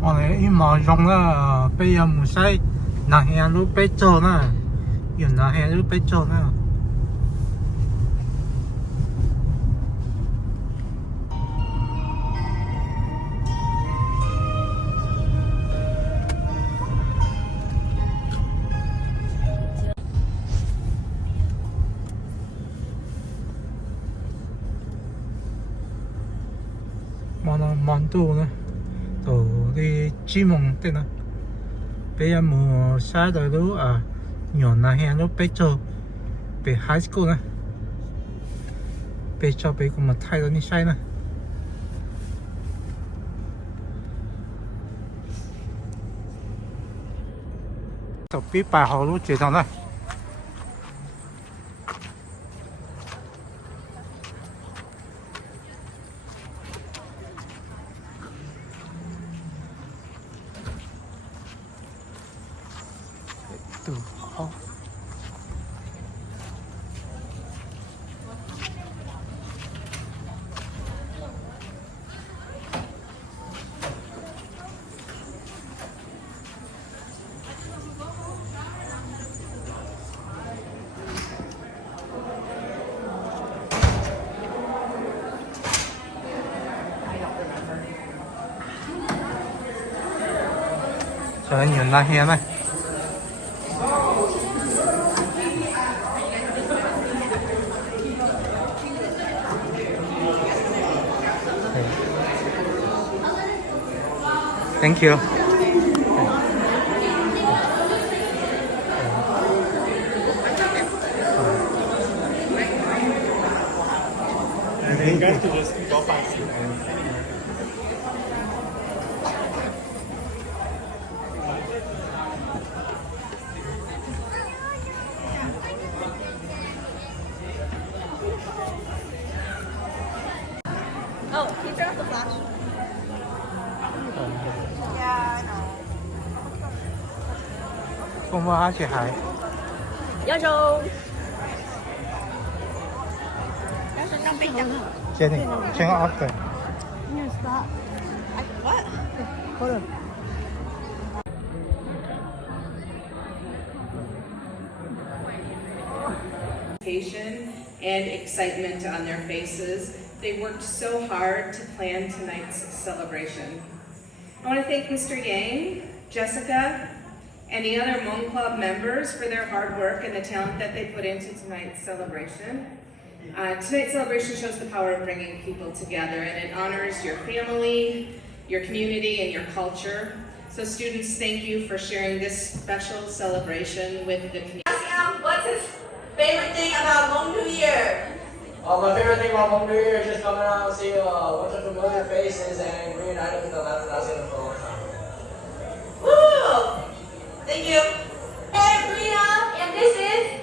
我哋一毛用啦，被人唔使拿下都被做呢，有拿下都被做呢。望到呢，就啲指望的呢，俾人冇晒到都啊，用那些都被做，被 high school 呢，被做被咁啊睇到你晒呢，就俾8號路接上啦。好。就係原來係咩？Thank you. You guys could just go find seat. Oh, can you turn off the flash? Yeah, I know. 咁我下次係。要走。要是上被讲。Jenny, turn off the. Yes, stop. What? Hold on. And excitement on their faces. They worked so hard to plan tonight's celebration. I want to thank Mr. Yang, Jessica, and the other Hmong Club members for their hard work and the talent that they put into tonight's celebration. Tonight's celebration shows the power of bringing people together, and it honors your family, your community, and your culture. So students, thank you for sharing this special celebration with the community. What's his favorite thing about Hmong New Year? My favorite thing about Hmong New Year is just coming out and seeing a bunch of familiar faces and reuniting with them after not seeing them for a long time. Woo! Thank you. Hey, Brina, and this is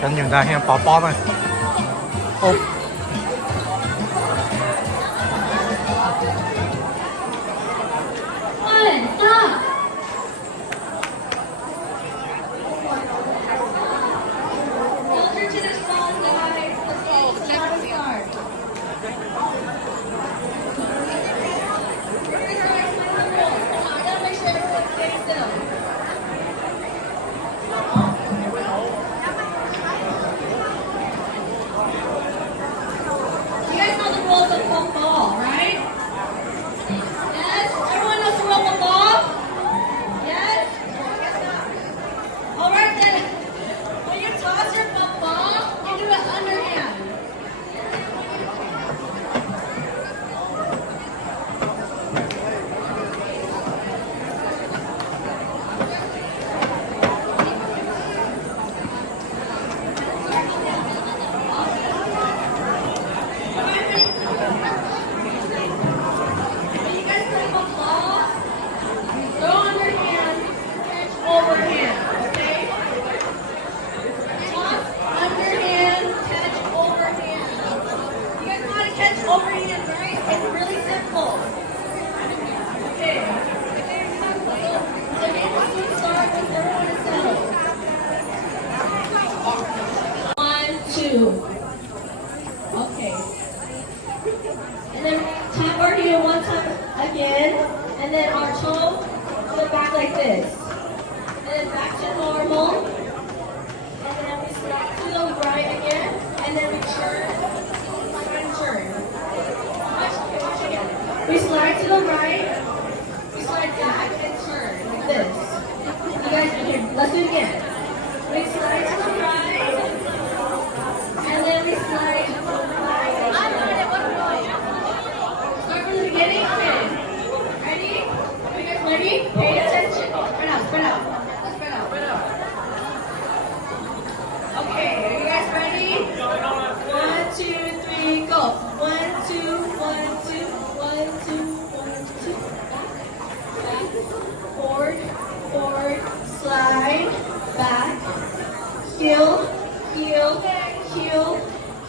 跟袁大兄抱抱呢。哦。One, stop. Closer to the phone, guys. The game is about to start. I gotta make sure everyone stays still. You guys know the rules of football, right? Yes? Everyone knows the rules of ball? Yes? Alright then. When you toss your football, you do it underhand. When you guys play football, throw underhand, catch overhand, okay? Toss underhand, catch overhand. You guys know how to catch overhand, right? It's really simple. Okay. The game will soon start when everyone is settled. 1, 2. Okay. And then tap our heel one time again. And then our toe go back like this. And then back to normal. And then we slide to the right again. And then we turn. And turn. Watch again. We slide to the right. We slide back and turn like this. You guys, okay, let's do it again. We slide to the right. And then we slide to the right. Start from the beginning. Okay. Ready? Are you guys ready? Pay attention. Spread out, spread out. Let's spread out, spread out. Okay, are you guys ready? 1, 2, 3, go. 1, 2, 1, 2, 1, 2, 1, 2. Back, forward, forward, slide, back, heel, heel, heel, heel,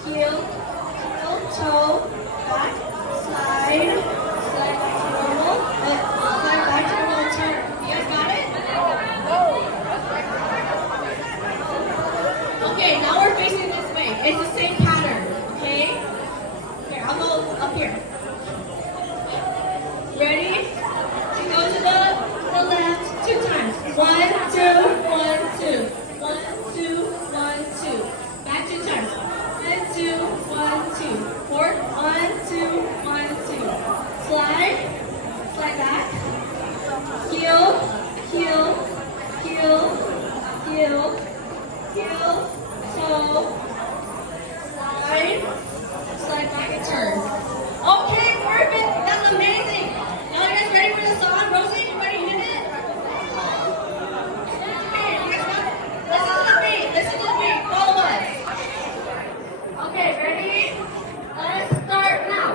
heel, toe, back, slide, slide back to normal, slide back to normal and turn. You guys got it? Okay, now we're facing this way. It's the same pattern, okay? Here, I'll go up here. Ready? To go to the left 2 times. 1, 2, 1, 2. 1, 2, 1, 2. Back 2 times. 1, 2, 1, 2. Forward. 1, 2, 1, 2. Slide. Slide back. Heel. Heel. Heel. Heel. Heel. Toe. Slide. Slide back and turn. Okay, perfect. That's amazing. Now you guys ready for the song? Rosie, you ready to hit it? Okay, you guys got it? Listen to the beat. Listen to the beat. Follow us. Okay, ready? Let's start now.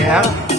Yeah.